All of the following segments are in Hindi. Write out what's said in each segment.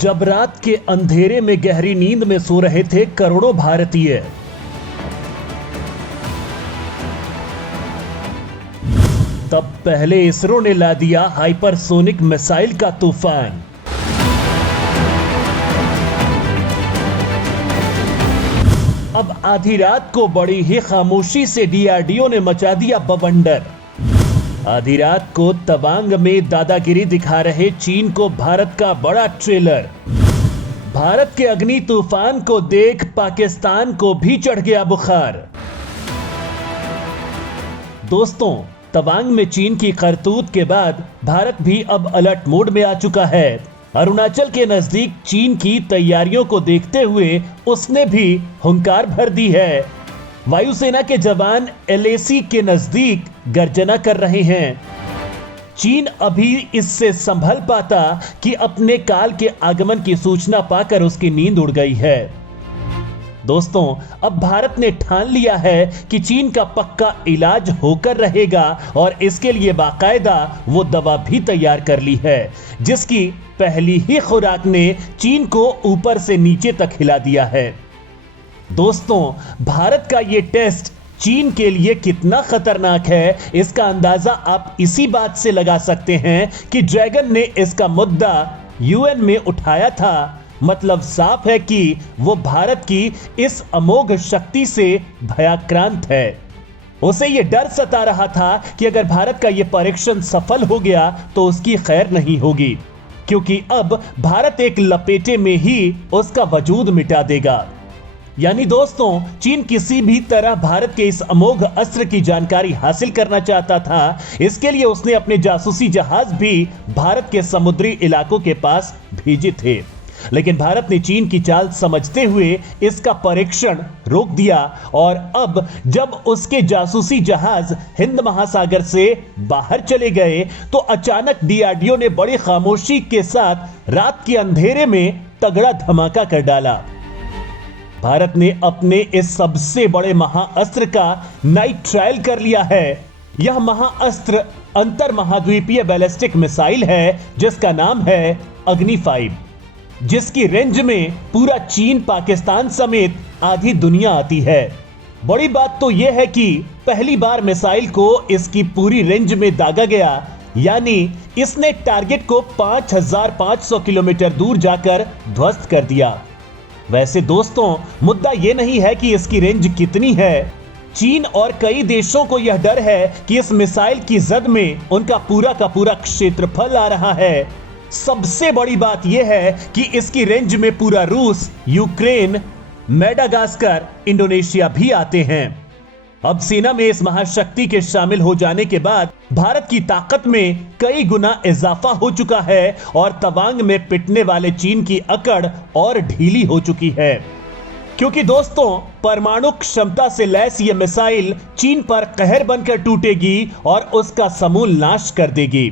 जब रात के अंधेरे में गहरी नींद में सो रहे थे करोड़ों भारतीय, तब पहले इसरो ने ला दिया हाइपरसोनिक मिसाइल का तूफान। अब आधी रात को बड़ी ही खामोशी से डीआरडीओ ने मचा दिया बवंडर। आधी रात को तवांग में दादागिरी दिखा रहे चीन को भारत का बड़ा ट्रेलर। भारत के अग्नि तूफान को देख पाकिस्तान को भी चढ़ गया बुखार। दोस्तों, तवांग में चीन की करतूत के बाद भारत भी अब अलर्ट मोड में आ चुका है। अरुणाचल के नजदीक चीन की तैयारियों को देखते हुए उसने भी हुंकार भर दी है। वायुसेना के जवान एलएसी के नजदीक गर्जना कर रहे हैं। चीन अभी इससे संभल पाता कि अपने काल के आगमन की सूचना पाकर उसकी नींद उड़ गई है। दोस्तों, अब भारत ने ठान लिया है कि चीन का पक्का इलाज होकर रहेगा और इसके लिए बाकायदा वो दवा भी तैयार कर ली है, जिसकी पहली ही खुराक ने चीन को ऊपर से नीचे तक हिला दिया है। दोस्तों, भारत का ये टेस्ट चीन के लिए कितना खतरनाक है, इसका अंदाजा आप इसी बात से लगा सकते हैं कि ड्रैगन ने इसका मुद्दा यूएन में उठाया था। मतलब साफ है कि वो भारत की इस अमोघ शक्ति से भयाक्रांत है। उसे ये डर सता रहा था कि अगर भारत का ये परीक्षण सफल हो गया तो उसकी खैर नहीं होगी, क्योंकि अब भारत एक लपेटे में ही उसका वजूद मिटा देगा। यानी दोस्तों, चीन किसी भी तरह भारत के इस अमोघ अस्त्र की जानकारी हासिल करना चाहता था। इसके लिए उसने अपने जासूसी जहाज भी भारत के समुद्री इलाकों के पास भेजे थे, लेकिन भारत ने चीन की चाल समझते हुए इसका परीक्षण रोक दिया। और अब जब उसके जासूसी जहाज हिंद महासागर से बाहर चले गए तो अचानक डीआरडीओ ने बड़ी खामोशी के साथ रात के अंधेरे में तगड़ा धमाका कर डाला। भारत ने अपने इस सबसे बड़े महाअस्त्र का नाइट ट्रायल कर लिया है। यह महाअस्त्र अंतर महाद्वीपीय बैलिस्टिक मिसाइल है जिसका नाम है अग्नि 5, जिसकी रेंज में पूरा चीन, पाकिस्तान समेत आधी दुनिया आती है। बड़ी बात तो यह है कि पहली बार मिसाइल को इसकी पूरी रेंज में दागा गया, यानी इसने टारगेट को 5500 किलोमीटर दूर जाकर ध्वस्त कर दिया। वैसे दोस्तों, मुद्दा यह नहीं है कि इसकी रेंज कितनी है। चीन और कई देशों को यह डर है कि इस मिसाइल की जद में उनका पूरा का पूरा क्षेत्रफल आ रहा है। सबसे बड़ी बात यह है कि इसकी रेंज में पूरा रूस, यूक्रेन, मेडागास्कर, इंडोनेशिया भी आते हैं। अब सेना में इस महाशक्ति के शामिल हो जाने के बाद भारत की ताकत में कई गुना इजाफा हो चुका है और तवांग में पिटने वाले चीन की अकड़ और ढीली हो चुकी है। क्योंकि दोस्तों, परमाणु क्षमता से लैस यह मिसाइल चीन पर कहर बनकर टूटेगी और उसका समूल नाश कर देगी।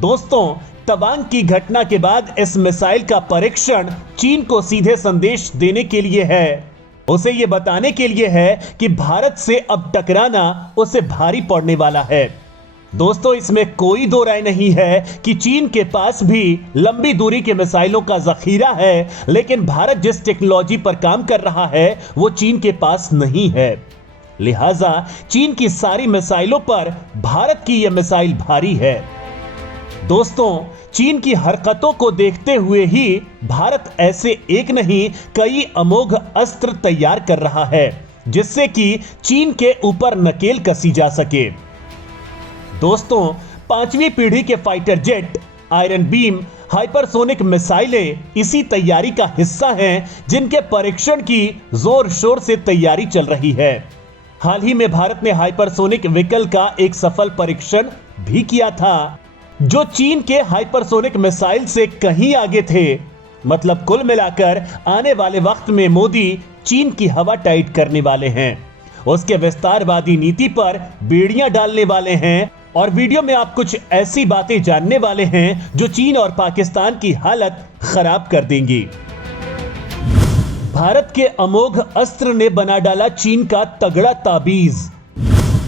दोस्तों, तवांग की घटना के बाद इस मिसाइल का परीक्षण चीन को सीधे संदेश देने के लिए है। उसे यह बताने के लिए है कि भारत से अब टकराना उसे भारी पड़ने वाला है। दोस्तों, इसमें कोई दो राय नहीं है कि चीन के पास भी लंबी दूरी के मिसाइलों का जखीरा है, लेकिन भारत जिस टेक्नोलॉजी पर काम कर रहा है वो चीन के पास नहीं है। लिहाजा चीन की सारी मिसाइलों पर भारत की यह मिसाइल भारी है। दोस्तों, चीन की हरकतों को देखते हुए ही भारत ऐसे एक नहीं कई अमोघ अस्त्र तैयार कर रहा है, जिससे कि चीन के ऊपर नकेल कसी जा सके। दोस्तों, 5वीं पीढ़ी के fighter jet, iron beam, hypersonic मिसाइलें इसी तैयारी का हिस्सा हैं, जिनके परीक्षण की जोर शोर से तैयारी चल रही है। हाल ही में भारत ने हाइपरसोनिक व्हीकल का एक सफल परीक्षण भी किया था, जो चीन के हाइपरसोनिक मिसाइल से कहीं आगे थे। मतलब कुल मिलाकर आने वाले वक्त में मोदी चीन की हवा टाइट करने वाले हैं, उसके विस्तारवादी नीति पर बेड़ियां डालने वाले हैं और वीडियो में आप कुछ ऐसी बातें जानने वाले हैं जो चीन और पाकिस्तान की हालत खराब कर देंगी। भारत के अमोघ अस्त्र ने बना डाला चीन का तगड़ा ताबीज,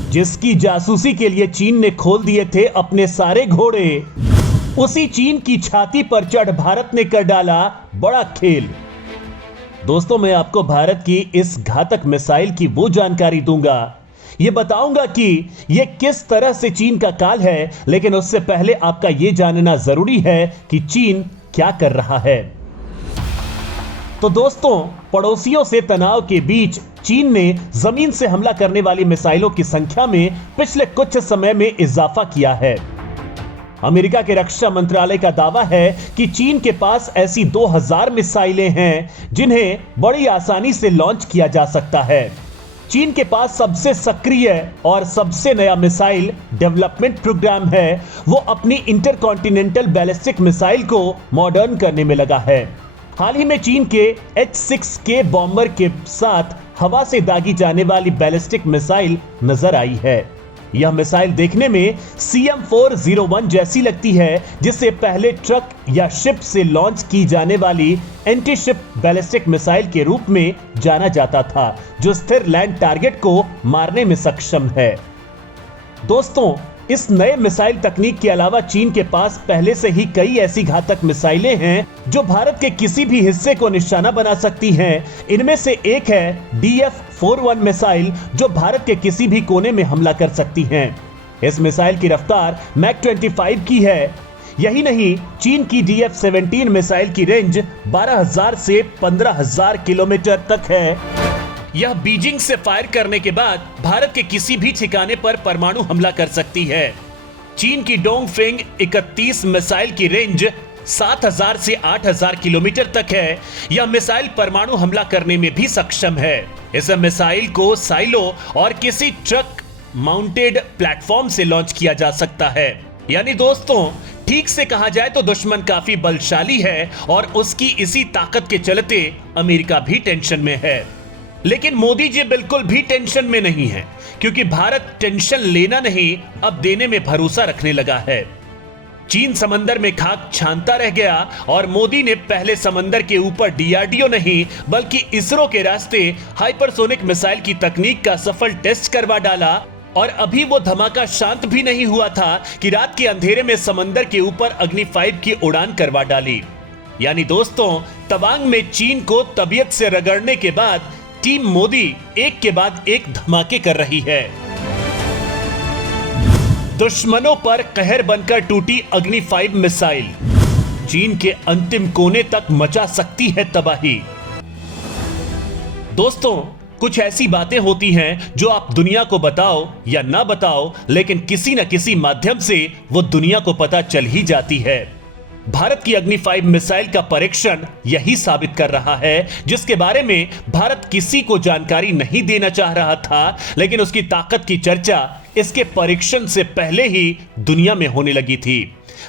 जिसकी जासूसी के लिए चीन ने खोल दिए थे अपने सारे घोड़े। उसी चीन की छाती पर चढ़ भारत ने कर डाला बड़ा खेल। दोस्तों, मैं आपको भारत की इस घातक मिसाइल की वो जानकारी दूंगा, ये बताऊंगा कि ये किस तरह से चीन का काल है, लेकिन उससे पहले आपका ये जानना जरूरी है कि चीन क्या कर रहा है। तो दोस्तों, पड़ोसियों से तनाव के बीच चीन ने जमीन से हमला करने वाली मिसाइलों की संख्या में पिछले कुछ समय में इजाफा किया है। अमेरिका के रक्षा मंत्रालय का दावा है कि चीन के पास ऐसी 2000 मिसाइलें हैं जिन्हें बड़ी आसानी से लॉन्च किया जा सकता है। चीन के पास सबसे सक्रिय और सबसे नया मिसाइल डेवलपमेंट प्रोग्राम है। वो अपनी इंटरकॉन्टिनेंटल बैलिस्टिक मिसाइल को मॉडर्न करने में लगा है। हाल ही में चीन के H-6K बॉम्बर के साथ हवा से दागी जाने वाली बैलिस्टिक मिसाइल नजर आई है। यह मिसाइल देखने में CM-401 जैसी लगती है, जिसे पहले ट्रक या शिप से लॉन्च की जाने वाली एंटी शिप बैलिस्टिक मिसाइल के रूप में जाना जाता था, जो स्थिर लैंड टारगेट को मारने में सक्षम है। दोस्तों, इस नए मिसाइल तकनीक के अलावा चीन के पास पहले से ही कई ऐसी घातक मिसाइलें हैं जो भारत के किसी भी हिस्से को निशाना बना सकती हैं। इनमें से एक है DF-41 मिसाइल, जो भारत के किसी भी कोने में हमला कर सकती हैं। इस मिसाइल की रफ्तार मैक 25 की है। यही नहीं, चीन की DF-17 मिसाइल की रेंज 12,000 से 15,000 किलोमीटर तक है। यह बीजिंग से फायर करने के बाद भारत के किसी भी ठिकाने पर परमाणु हमला कर सकती है। चीन की डोंगफेंग 31 मिसाइल की रेंज 7,000 से 8,000 किलोमीटर तक है। यह मिसाइल परमाणु हमला करने में भी सक्षम है। इस मिसाइल को साइलो और किसी ट्रक माउंटेड प्लेटफॉर्म से लॉन्च किया जा सकता है। यानी दोस्तों, ठीक से कहा जाए तो दुश्मन काफी बलशाली है और उसकी इसी ताकत के चलते अमेरिका भी टेंशन में है। लेकिन मोदी जी बिल्कुल भी टेंशन में नहीं है, क्योंकि भारत टेंशन लेना नहीं, अब देने में भरोसा रखने लगा है। चीन समंदर में खाक छानता रह गया और मोदी ने पहले समंदर के ऊपर DRDO नहीं बल्कि इसरो के रास्ते हाइपरसोनिक मिसाइल की तकनीक का सफल टेस्ट करवा डाला। और अभी वो धमाका शांत भी नहीं हुआ था कि रात के अंधेरे में समंदर के ऊपर अग्नि 5 की उड़ान करवा डाली। यानी दोस्तों, तवांग में चीन को तबीयत से रगड़ने के बाद टीम मोदी एक के बाद एक धमाके कर रही है। दुश्मनों पर कहर बनकर टूटी अग्नि 5 मिसाइल चीन के अंतिम कोने तक मचा सकती है तबाही। दोस्तों, कुछ ऐसी बातें होती हैं जो आप दुनिया को बताओ या ना बताओ, लेकिन किसी न किसी माध्यम से वो दुनिया को पता चल ही जाती है। भारत की अग्नि 5 मिसाइल का परीक्षण यही साबित कर रहा है, जिसके बारे में भारत किसी को जानकारी नहीं देना चाह रहा था, लेकिन उसकी ताकत की चर्चा इसके परीक्षण से पहले ही दुनिया में होने लगी थी,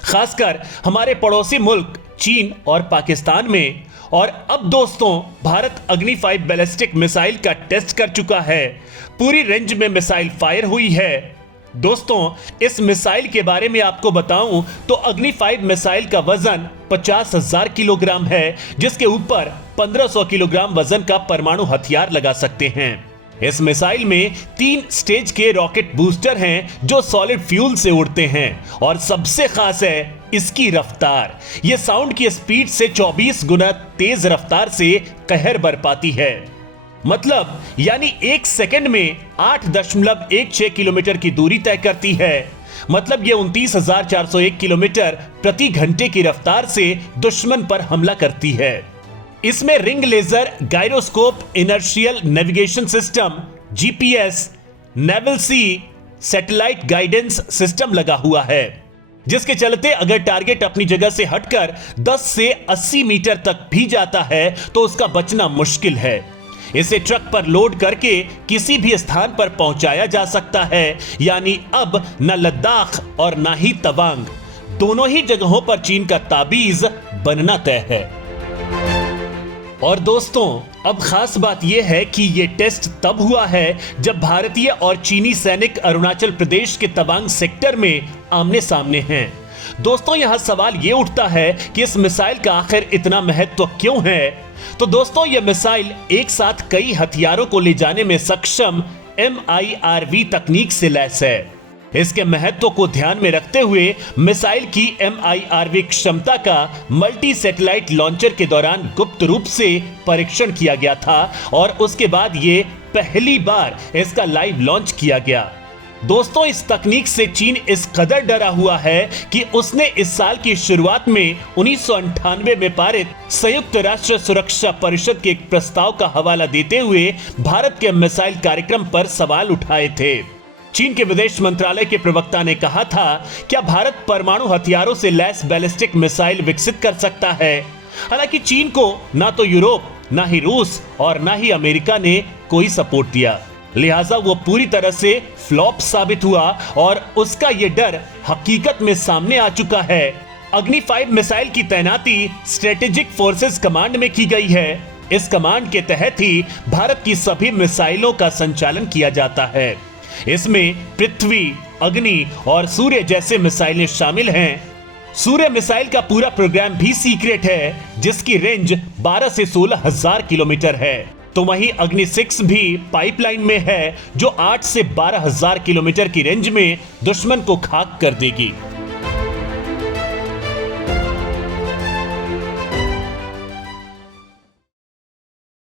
खासकर हमारे पड़ोसी मुल्क चीन और पाकिस्तान में। और अब दोस्तों, भारत अग्नि 5 बैलिस्टिक मिसाइल का टेस्ट कर चुका है। पूरी रेंज में मिसाइल फायर हुई है। दोस्तों, इस मिसाइल के बारे में आपको बताऊं तो अग्नि 5 मिसाइल का वजन 50,000 किलोग्राम है, जिसके ऊपर 1500 किलोग्राम वजन का परमाणु हथियार लगा सकते हैं। इस मिसाइल में 3 स्टेज के रॉकेट बूस्टर हैं जो सॉलिड फ्यूल से उड़ते हैं। और सबसे खास है इसकी रफ्तार। यह साउंड की स्पीड से 24 गुना तेज रफ्तार से कहर बरपाती है। मतलब यानी 1 सेकंड में 8.16 किलोमीटर की दूरी तय करती है। मतलब यह 29,401 किलोमीटर प्रति घंटे की रफ्तार से दुश्मन पर हमला करती है। इसमें ring laser, gyroscope, inertial navigation system, GPS, naval sea satellite guidance system लगा हुआ है, जिसके चलते अगर टारगेट अपनी जगह से हटकर 10 से 80 मीटर तक भी जाता है तो उसका बचना मुश्किल है। इसे ट्रक पर लोड करके किसी भी स्थान पर पहुंचाया जा सकता है। यानी अब न लद्दाख और न ही तवांग, दोनों ही जगहों पर चीन का ताबीज बनना तय है। और दोस्तों, अब खास बात यह है कि यह टेस्ट तब हुआ है जब भारतीय और चीनी सैनिक अरुणाचल प्रदेश के तवांग सेक्टर में आमने सामने हैं। दोस्तों, यहां सवाल यह उठता है कि इस मिसाइल का आखिर इतना महत्व क्यों है। तो दोस्तों, यह मिसाइल एक साथ कई हथियारों को ले जाने में सक्षम MIRV तकनीक से लैस है। इसके महत्व को ध्यान में रखते हुए मिसाइल की MIRV क्षमता का मल्टी सैटेलाइट लॉन्चर के दौरान गुप्त रूप से परीक्षण किया गया था और उसके बाद ये पहली बार इसका लाइव लॉन्च किया गया। दोस्तों, इस तकनीक से चीन इस कदर डरा हुआ है कि उसने इस साल की शुरुआत में 1998 में पारित संयुक्त राष्ट्र सुरक्षा परिषद के एक प्रस्ताव का हवाला देते हुए भारत के मिसाइल कार्यक्रम पर सवाल उठाए थे। चीन के विदेश मंत्रालय के प्रवक्ता ने कहा था, क्या भारत परमाणु हथियारों से लैस बैलिस्टिक मिसाइल विकसित कर सकता है? हालांकि चीन को ना तो यूरोप, ना ही रूस और ना ही अमेरिका ने कोई सपोर्ट दिया, लिहाजा वो पूरी तरह से फ्लॉप साबित हुआ और उसका ये डर हकीकत में सामने आ चुका है। अग्नि 5 मिसाइल की तैनाती स्ट्रेटेजिक फोर्सेस कमांड में की गई है। इस कमांड के तहत ही भारत की सभी मिसाइलों का संचालन किया जाता है। इसमें पृथ्वी, अग्नि और सूर्य जैसे मिसाइलें शामिल हैं। सूर्य मिसाइल का पूरा प्रोग्राम भी सीक्रेट है, जिसकी रेंज 12 से 16 हजार किलोमीटर है। तो वहीं अग्नि 6 भी पाइपलाइन में है, जो 8 से 12 हजार किलोमीटर की रेंज में दुश्मन को खाक कर देगी।